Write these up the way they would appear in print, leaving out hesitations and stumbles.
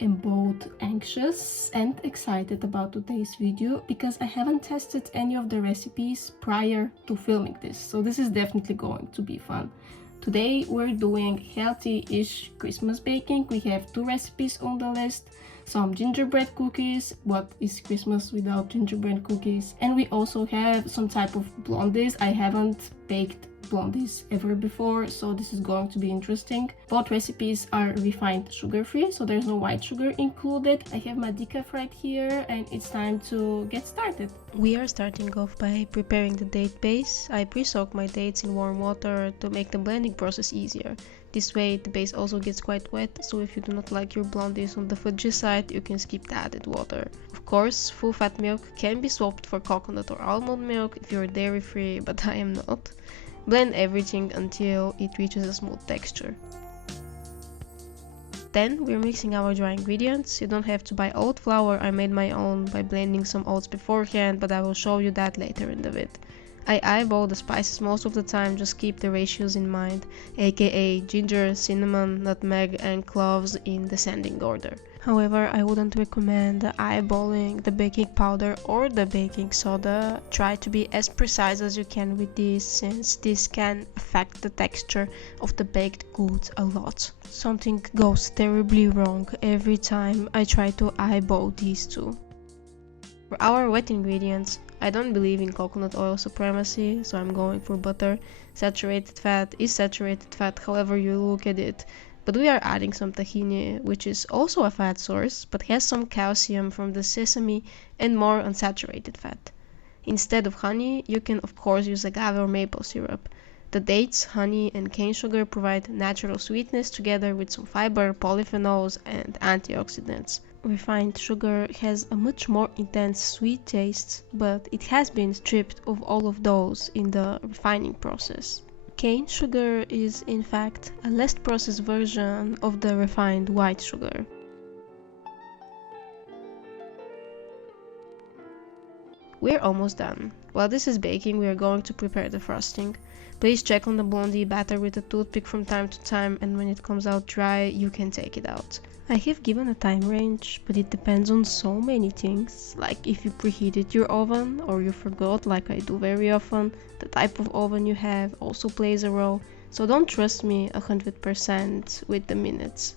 am both anxious and excited about today's video because I haven't tested any of the recipes prior to filming this, so this is definitely going to be fun. Today we're doing healthy-ish Christmas baking. We have 2 recipes on the list. Some gingerbread cookies. What is Christmas without gingerbread cookies? And we also have some type of blondies. I haven't baked blondies ever before, so this is going to be interesting. Both recipes are refined sugar-free, so there's no white sugar included. I have my decaf right here and it's time to get started. We are starting off by preparing the date base. I pre-soak my dates in warm water to make the blending process easier. This way the base also gets quite wet, so if you do not like your blondies on the fudgy side, you can skip the added water. Of course, full fat milk can be swapped for coconut or almond milk if you're dairy free, but I am not. Blend everything until it reaches a smooth texture. Then we're mixing our dry ingredients. You don't have to buy oat flour, I made my own by blending some oats beforehand, but I will show you that later in the vid. I eyeball the spices most of the time, just keep the ratios in mind, aka ginger, cinnamon, nutmeg and cloves in descending order. However, I wouldn't recommend eyeballing the baking powder or the baking soda. Try to be as precise as you can with this, since this can affect the texture of the baked goods a lot. Something goes terribly wrong every time I try to eyeball these two. For our wet ingredients, I don't believe in coconut oil supremacy, so I'm going for butter. Saturated fat is saturated fat however you look at it. But we are adding some tahini, which is also a fat source, but has some calcium from the sesame and more unsaturated fat. Instead of honey, you can of course use agave or maple syrup. The dates, honey and cane sugar provide natural sweetness together with some fiber, polyphenols and antioxidants. Refined sugar has a much more intense sweet taste, but it has been stripped of all of those in the refining process. Cane sugar is in fact a less processed version of the refined white sugar. We're almost done. While this is baking, we are going to prepare the frosting. Please check on the blondie batter with a toothpick from time to time, and when it comes out dry, you can take it out. I have given a time range, but it depends on so many things, like if you preheated your oven or you forgot, like I do very often. The type of oven you have also plays a role, so don't trust me 100% with the minutes.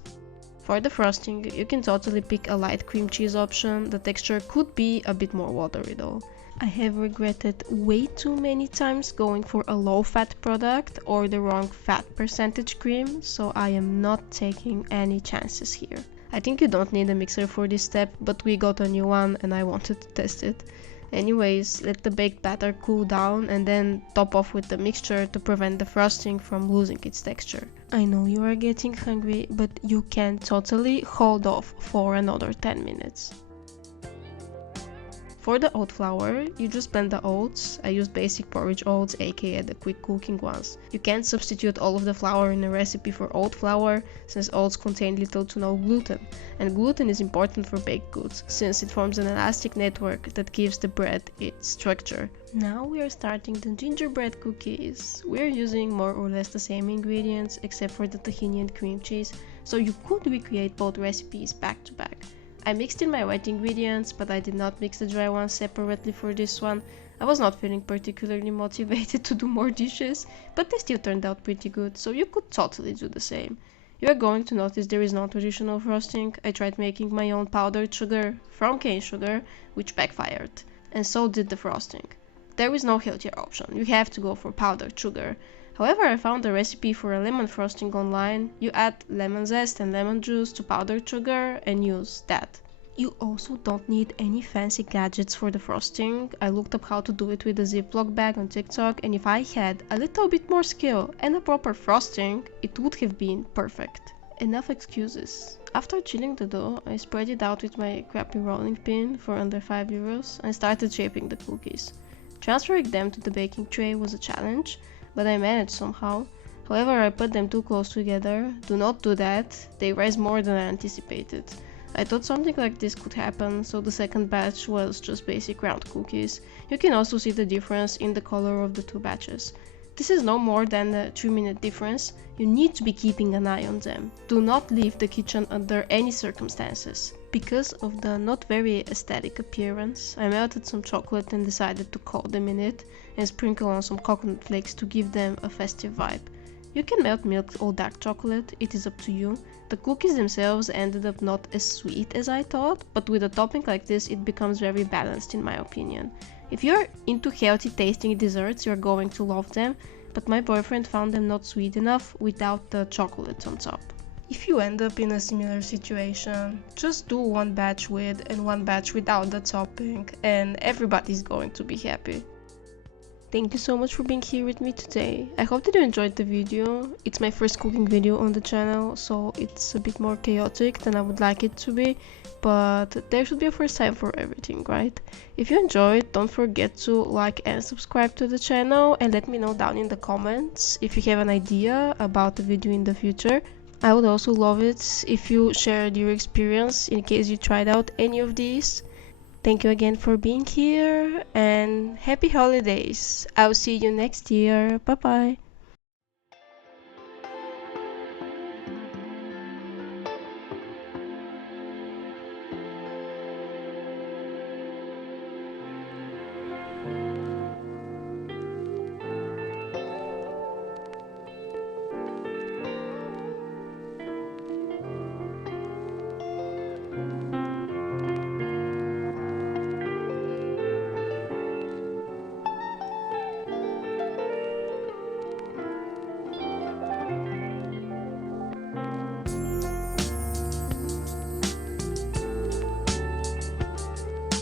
For the frosting, you can totally pick a light cream cheese option. The texture could be a bit more watery though. I have regretted way too many times going for a low-fat product or the wrong fat percentage cream, so I am not taking any chances here. I think you don't need a mixer for this step, but we got a new one and I wanted to test it. Anyways, let the baked batter cool down and then top off with the mixture to prevent the frosting from losing its texture. I know you are getting hungry, but you can totally hold off for another 10 minutes. For the oat flour, you just blend the oats. I use basic porridge oats, aka the quick cooking ones. You can't substitute all of the flour in a recipe for oat flour, since oats contain little to no gluten. And gluten is important for baked goods, since it forms an elastic network that gives the bread its structure. Now we are starting the gingerbread cookies. We are using more or less the same ingredients, except for the tahini and cream cheese, so you could recreate both recipes back to back. I mixed in my wet ingredients, but I did not mix the dry ones separately for this one. I was not feeling particularly motivated to do more dishes, but they still turned out pretty good, so you could totally do the same. You are going to notice there is no traditional frosting. I tried making my own powdered sugar from cane sugar, which backfired, and so did the frosting. There is no healthier option, you have to go for powdered sugar. However, I found a recipe for a lemon frosting online. You add lemon zest and lemon juice to powdered sugar and use that. You also don't need any fancy gadgets for the frosting. I looked up how to do it with a Ziploc bag on TikTok, and if I had a little bit more skill and a proper frosting, it would have been perfect. Enough excuses. After chilling the dough, I spread it out with my crappy rolling pin for under €5 and started shaping the cookies. Transferring them to the baking tray was a challenge, but I managed somehow. However, I put them too close together. Do not do that, they rise more than I anticipated. I thought something like this could happen, so the second batch was just basic round cookies. You can also see the difference in the color of the two batches. This is no more than a 3-minute difference. You need to be keeping an eye on them. Do not leave the kitchen under any circumstances. Because of the not very aesthetic appearance, I melted some chocolate and decided to coat them in it and sprinkle on some coconut flakes to give them a festive vibe. You can melt milk or dark chocolate, it is up to you. The cookies themselves ended up not as sweet as I thought, but with a topping like this it becomes very balanced in my opinion. If you're into healthy tasting desserts, you're going to love them, but my boyfriend found them not sweet enough without the chocolate on top. If you end up in a similar situation, just do one batch with and one batch without the topping and everybody's going to be happy. Thank you so much for being here with me today. I hope that you enjoyed the video. It's my first cooking video on the channel, so it's a bit more chaotic than I would like it to be, but there should be a first time for everything, right? If you enjoyed, don't forget to like and subscribe to the channel and let me know down in the comments if you have an idea about the video in the future. I would also love it if you shared your experience in case you tried out any of these. Thank you again for being here and happy holidays. I'll see you next year. Bye bye.